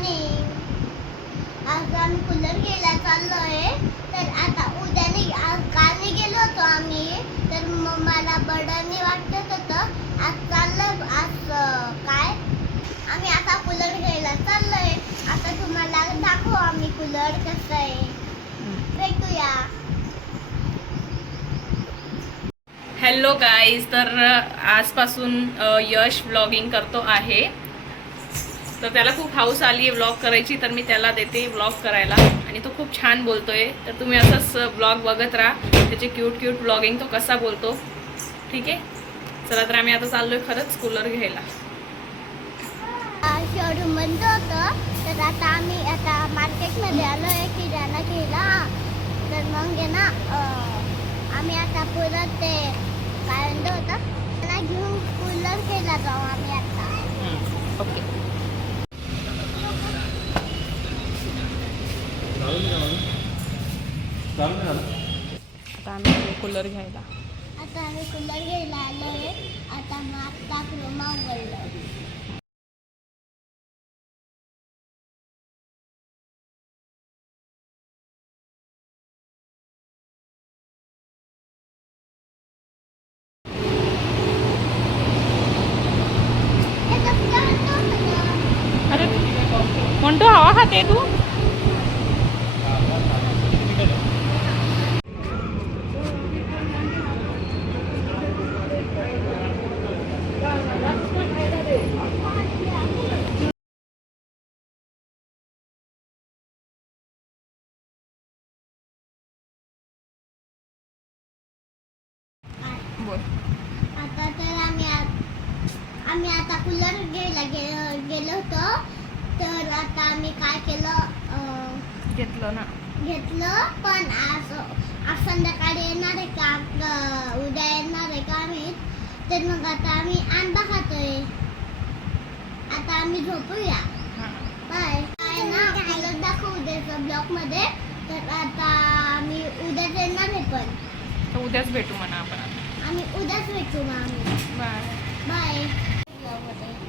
Morning. आज आम्ही cooler घ्यायला चाललोय. तर आता उद्या नाही, काल गेलो होतो आम्ही. तर मला बर्डननी वाटत होतं. आज चाललोय. आज काय आम्ही आता कूलर घ्यायला चाललोय. आता तुम्हाला दाखवू आम्ही कूलर कसं आहे. भेटूया. हॅलो गाईज, तर आजपासून यश व्लॉगिंग करतो आहे. तर त्याला खूप हाऊस आली आहे व्लॉग करायची, तर मी त्याला देते व्लॉग करायला. आणि तो खूप छान बोलतोय. तर तुम्ही असंच व्लॉग बघत राहा, त्याचे क्यूट व्लॉगिंग तो कसा बोलतो. ठीक आहे, चला तर आम्ही आता चाललोय खरंच कूलर घ्यायला. शोरूम बंद होतं. तर आता आम्ही मार्केटमध्ये आलोय किराणा घ्यायला. तर मग आहे ना, आम्ही आता परत ते काय बंद होतं त्याला घेऊन कूलर घ्यायला जाऊ आम्ही आता. ओके. आता आम्ही कूलर घ्यायला आलोय. आता मग आता क्रोमा उघडलं. अरे म्हणतो हवा खाते तू. बोल. आता तर आम्ही आता कूलर घ्यायला गेलो होतो. तर आता आम्ही काय केलं, घेतलं. पण आज संध्याकाळी येणार आहे का, उद्या येणार आहे का आम्ही. तर मग आता आम्ही आंबा खातोय. आता आम्ही झोपूया. बाय. काय ना कूलर दाखवू उद्याच्या ब्लॉग मध्ये. तर आता आम्ही उद्याच येणार आहे. पण तर उद्याच भेटू म्हणा आपण. आम्ही उद्याच भेटू मग आम्ही. बाय. बाय.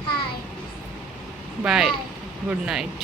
हाय. बाय. Good night.